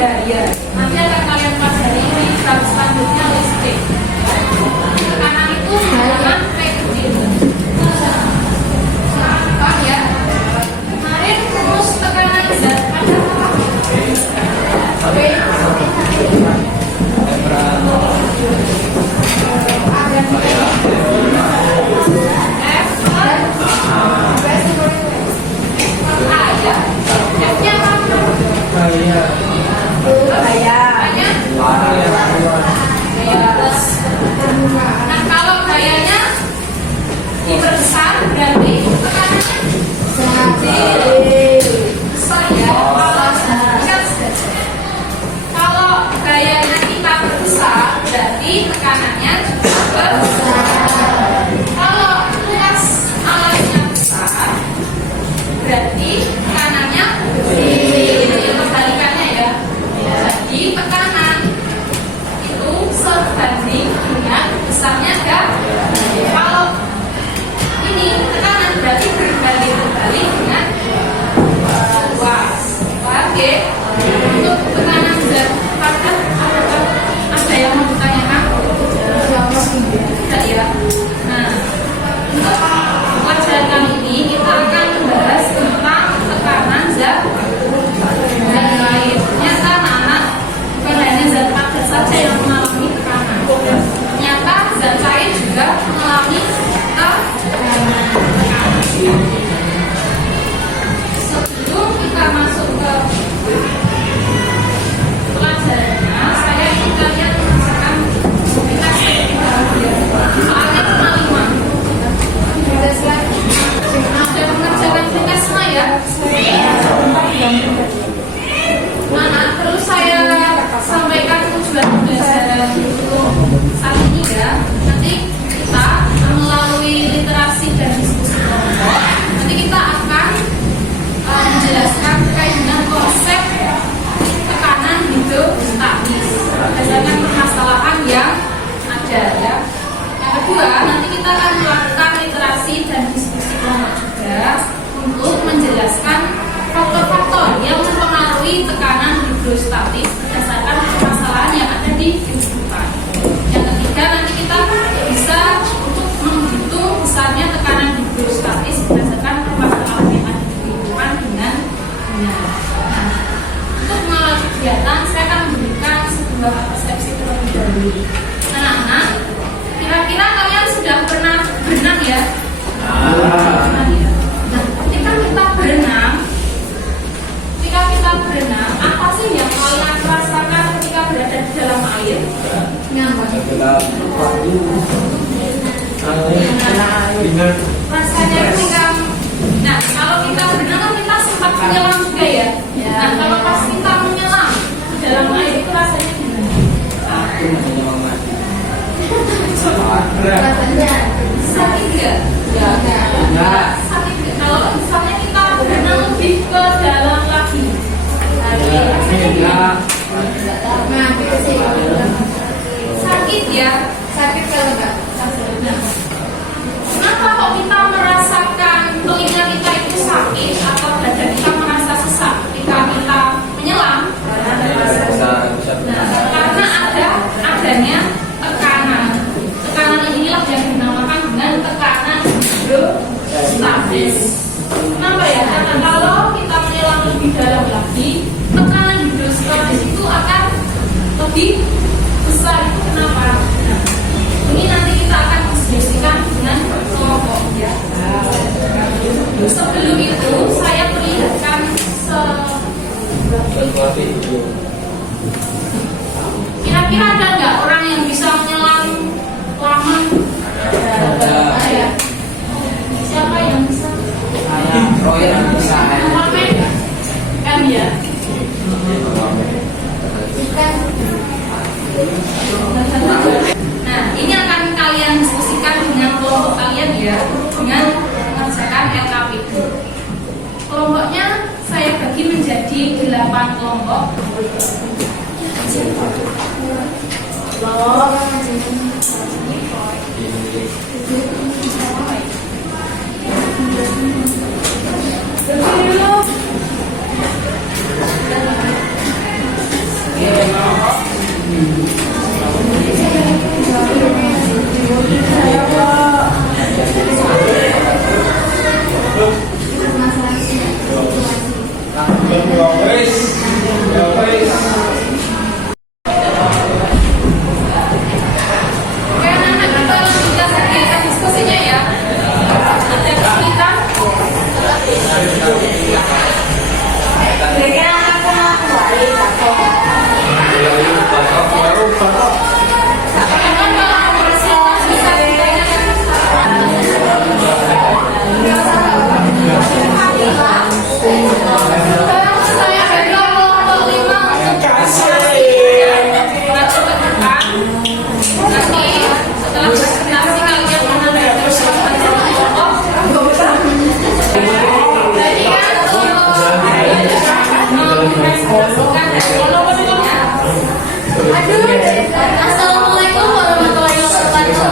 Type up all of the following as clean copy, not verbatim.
daya. Nanti akan kalian pelajari di bab selanjutnya listrik. Tekanan itu adalah P kecil. Paham ya? Kemarin rumus tekanan zat ada apa? P. Nah, kalau gayanya diperbesar berarti tekanannya besar ya. Kalau gayanya kita berbesar berarti tekanannya juga besar. Kalau luas alatnya besar berarti tekanannya kecil. Kebalikannya ya. Jadi tekanan itu sebanding dengan besarnya gaya. Kalau ini tekanan berarti berbanding terbalik dengan luas. Paham ya? Untuk tekanan zat padat ada yang mau ditanyakan? Tidak ya. Nah, untuk pelajaran kali ini kita akan membahas tentang tekanan zat lain. Ternyata anak-anak bukan hanya zat padat saja yang mengalami tekanan. Ternyata zat cair juga mengalami tekanan. Sebelum kita masuk ke pelajarannya, saya ingin kalian mengerjakan aplikasi soalnya cuma 5. Ada mengerjakan aplikasi ya? Nah, perlu saya sampaikan tujuan pembelajaran saat ini ya. Nanti kita melalui literasi dan diskusi kelompok, nanti kita akan menjelaskan terkait dengan konsep tekanan hidrostatis berdasarkan permasalahan yang ada ya. Yang kedua, nanti kita akan melakukan literasi dan diskusi kelompok juga untuk menjelaskan faktor-faktor yang mempengaruhi tekanan hidrostatis berdasarkan permasalahan yang ada di kehidupan. Yang ketiga, nanti kita bisa untuk menghitung besarnya tekanan hidrostatis berdasarkan permasalahan yang ada di kehidupan dengan benar. Nah, untuk mengawal kegiatan, saya akan memberikan sebuah persepsi terlebih dahulu. Anak-anak, kira-kira kalian sudah pernah berenang ya? Nah, ketika kita berenang, apa sih yang kalian rasakan ketika berada di dalam air? Rasanya ketika, nah kalau kita berenang kan kita sempat menyelam juga ya. Nah kalau pas kita menyelam di dalam air itu rasanya gimana? Rasanya sakit nggak? Ya, sakit nggak? Kalau misalnya kita berenang lebih ke dalam lagi. Sakit ya? Sakit kalau enggak? Kenapa kok kita merasakan telinga kita itu sakit atau badan kita merasa sesak ketika kita menyelam? Nah, karena adanya tekanan. Tekanan inilah yang dinamakan dengan tekanan hidrostatis. Kenapa ya? Karena kalau kita menyelam lebih dalam lagi, tekanan hidrostatis itu akan lebih besar. Itu kenapa? Nah, ini nanti kita akan diskusikan dengan kelompok ya. Sebelum itu saya perlihatkan kira-kira ada nggak orang yang bisa menyelam lama? Ada. Siapa yang bisa? Roy bisa. Kan ya. Nah, ini akan kalian diskusikan dengan kelompok kalian ya, dengan mengerjakan LKPD. Kelompoknya saya bagi menjadi 8 kelompok.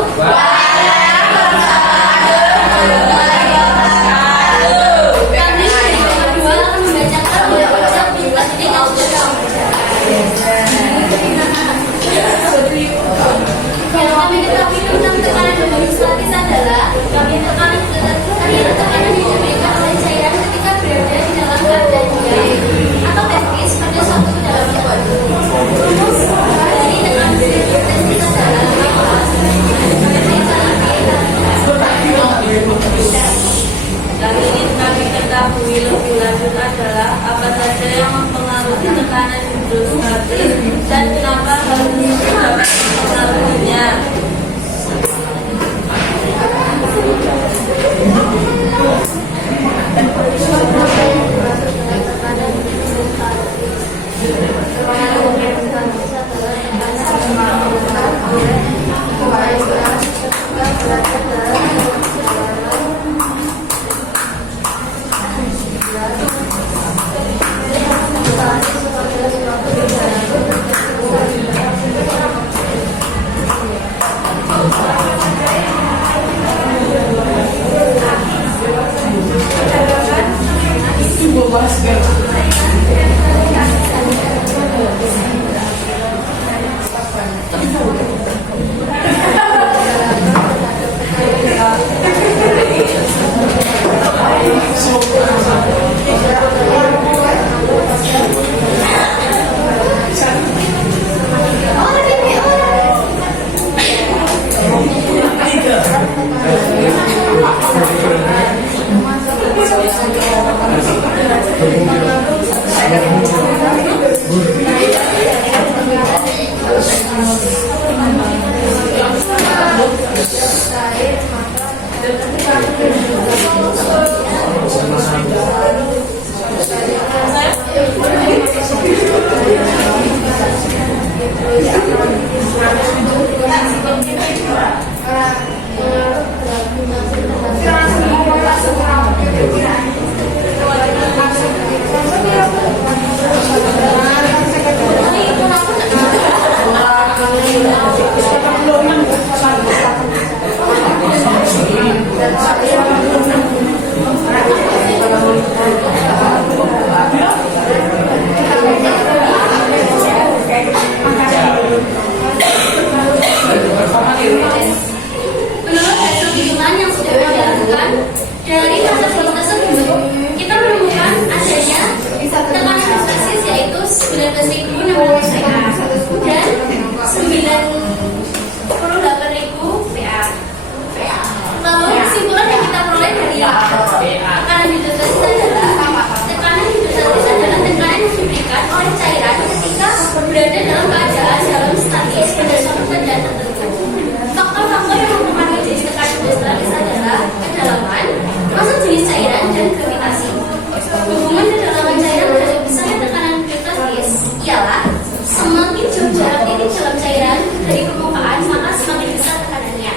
Kami yang kedua akan membacakan undang-undang bimbang ini yang sudah yang kami ketahui tentang tekanan homeostatis adalah tekanan yang diberikan oleh cairan ketika berada di dalam keadaan diam atau testis pada suatu kedalaman waduk. Rumus dari tekanan testis adalah Kali ini kami ketahui lebih lanjut adalah apa saja yang mempengaruhi tekanan hidrostatis dan kenapa hal tersebut dapat mempengaruhinya. Menurut hasil hitungan yang sudah kami lakukan dari hasil tersebut, kita menemukan adanya tekanan homeostatis yaitu 19.600 PA dan 98.000 PA. Lalu kesimpulan yang kita peroleh dari tekanan hidrostatis adalah tekanan tekanan yang diberikan oleh cairan ketika berada dalam keadaan statis pada suatu keadaan tertentu. Faktor-faktor yang mempengaruhi jenis tekanan hidrostatis adalah kedalaman, massa jenis cairan, dan gravitasi. Hubungan kedalaman cairan terhadap besarnya tekanan hidrostatis ialah semakin jauh jarak titik dalam cairan dari permukaan, maka semakin besar tekanannya.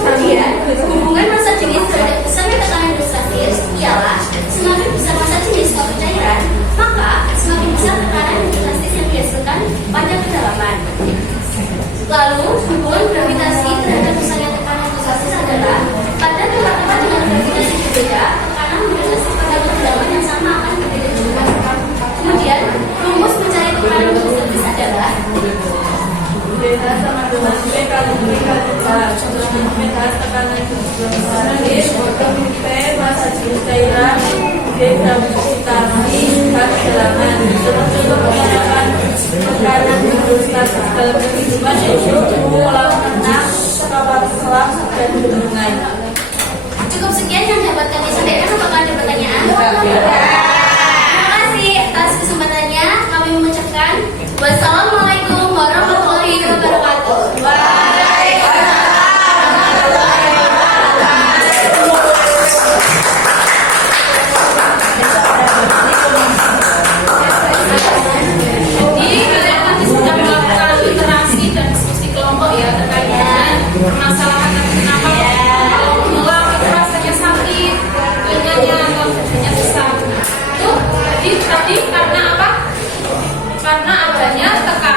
Kemudian, hubungan massa jenis terhadap besarnya tekanan hidrostatis ialah semakin besar massa jenis suatu cairan, maka semakin besar tekanan hidrostatis yang dihasilkan pada kedalaman. Lalu, hubungan gravitasi terhadap besarnya tekanan hidrostatis adalah pada tempat-tempat dengan gravitasi berbeda, tekanan hidrostatis pada kedalaman yang sama akan berbeda juga. Kemudian, rumus mencari tekanan hidrostatis adalah BH sama dengan P kali B kali K. Contohnya BH tekanan hidrostatis, P massa jenis cairan, B gravitasi, K kedalaman. Contoh-contoh penerapan tekanan hidrostatis dalam kehidupan yaitu kolam renang, kapal selam, dan bendungan. cukup sekian yang dapat kami sampaikan. Apakah ada pertanyaan? Terima kasih atas kesempatannya. Kami mengucapkan wassalamualaikum warahmatullahi wabarakatuh. Jadi kalian nanti sudah melakukan interaksi dan diskusi kelompok ya terkait dengan permasalahan dan kenapa kalau mengulang itu rasanya sakit, telinganya atau dadanya sesak. Itu jadi tadi karena apa? Karena adanya tekanan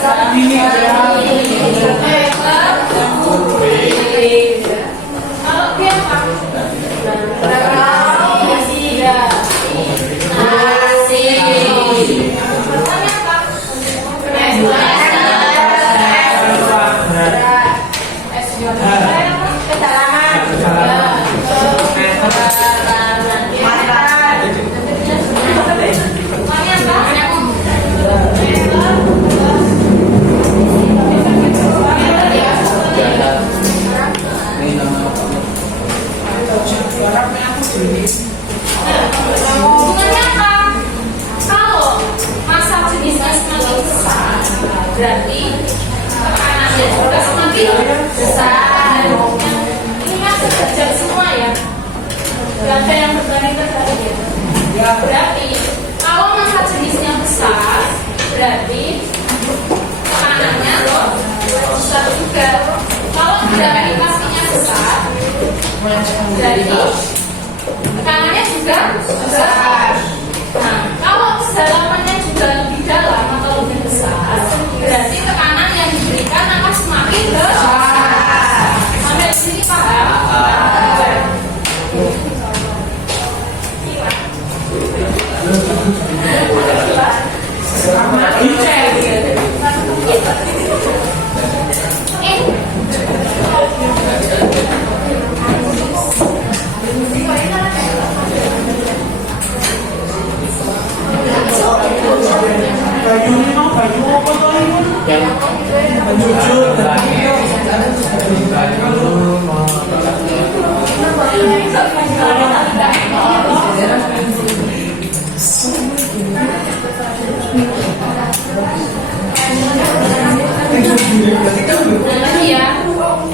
Kalau dia apa? Pertanyaan apa? Hubungannya apa? Kalau massa jenisnya semakin besar, berarti tekanannya juga semakin besar. Ini kan sederajat semua ya. Gak ada yang berbanding terbalik ya. Berarti kalau massa jenisnya besar, berarti tekanannya besar juga. Kalau gravitasinya besar, berarti tekanannya juga besar. Nah, kalau kedalamannya juga lebih dalam atau lebih besar, berarti tekanan yang diberikan akan semakin besar. Sampai di sini paham? Lagi ya,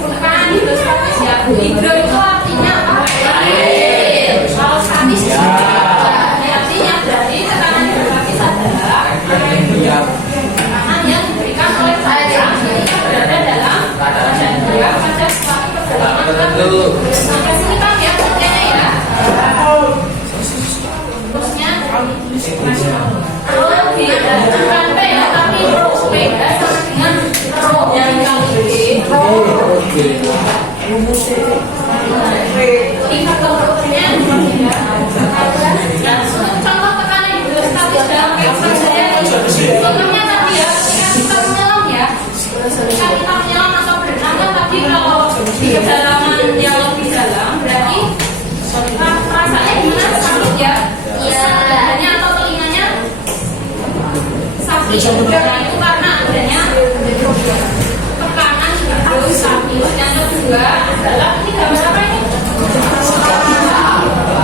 tekanan hidrostatis ya. Hidro itu artinya apa? Air. Kalau statis artinya berarti tekanan hidrostatis adalah tekanan yang diberikan oleh air yang berada dalam badan dia pada suatu kedalaman tertentu. Sampai sini kan ya pengertiannya ya. Terusnya kalau bukan P ya, tapi P ya sama dengan yang kali tingkat kebetulannya contoh tekanan hidrostatis dalam kehidupan sehari-hari. Contohnya tadi ya, ketika kita menyelam ya, ketika kita menyelam atau berenang kan tadi kalau di kedalaman yang lebih dalam berarti rasanya gimana? Sakit ya? Dadanya atau telinganya sakit. Nah, itu karena adanya tekanan hidrostatis. Yang kedua adalah ini gambar apa ini?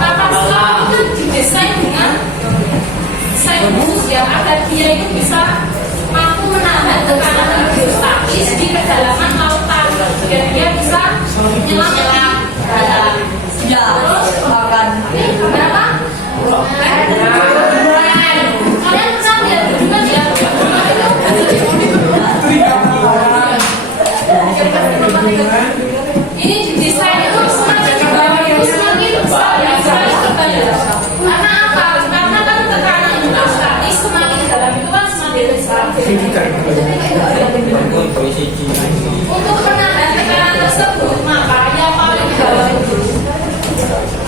Kapal selam itu didesain dengan desain khusus ya, agar dia itu bisa mampu menahan tekanan hidrostatis di kedalaman lautan, biar dia bisa menyelam di dalam. Terus ini gambar apa? Kalian pernah lihat juga ya? Ini didesain itu semakin besar ya, semakin terbanyak. Karena apa? Karena kan tekanan hidrostatis semakin dalam itu kan semakin besar. Untuk menahan tekanan tersebut, maka yang paling bawah itu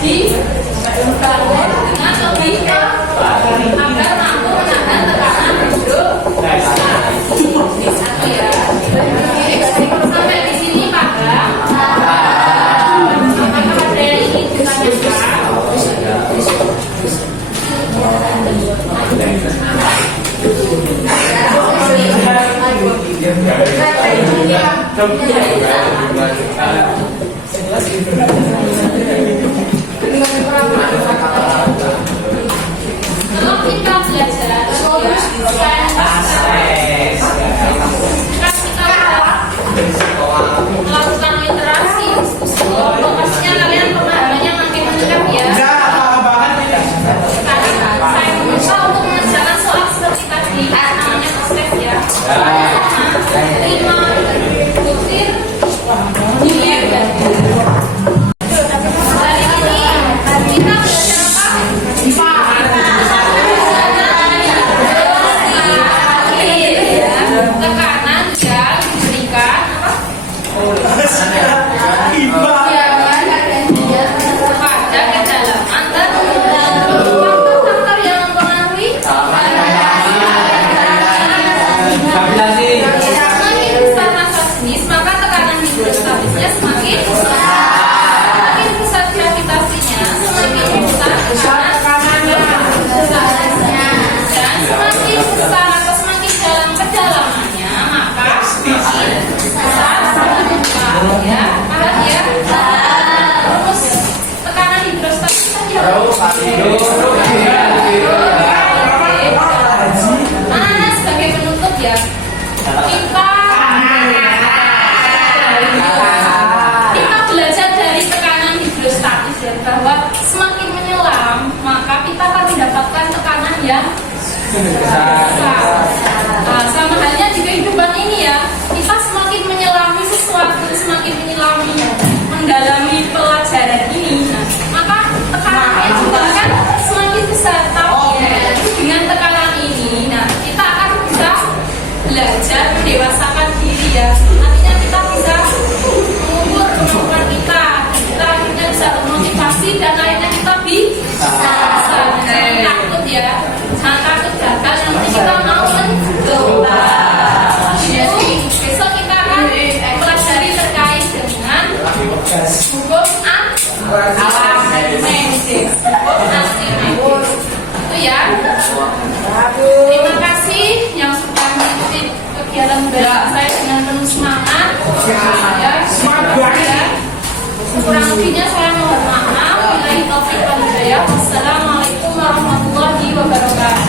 dibangun dengan lebih agar mampu menahan tekanan hidrostatis. Satu ya. Sampai di sini paham? Apakah ada yang ingin ditanyakan? Kalau kita belajar melakukan literasi diskusi kelompok, pastinya kalian pemahamannya makin meningkat ya. Karena saya berusaha untuk mengerjakan soal seperti tadi, namanya proses ya. Lima butir, yang besar. Nah, sama halnya di kehidupan ini ya, kita semakin menyelami sesuatu, semakin mendalami pelajaran ini, nah, maka tekanannya juga kan semakin besar. Tapi dengan tekanan ini, nah kita akan bisa belajar mendewasakan diri ya. Artinya kita bisa mengukur kemampuan kita akhirnya bisa termotivasi dan akhirnya kita bisa. Jangan takut ya, jangan takut gagal. Nanti kita mau mencoba. Besok kita akan pelajari terkait dengan hukum antimesis. Itu ya. Terima kasih yang sudah mengikuti kegiatan belajar saya dengan penuh semangat. Ya. Kurang lebihnya saya mohon maaf. Wassalamualaikum warahmatullahi wabarakatuh.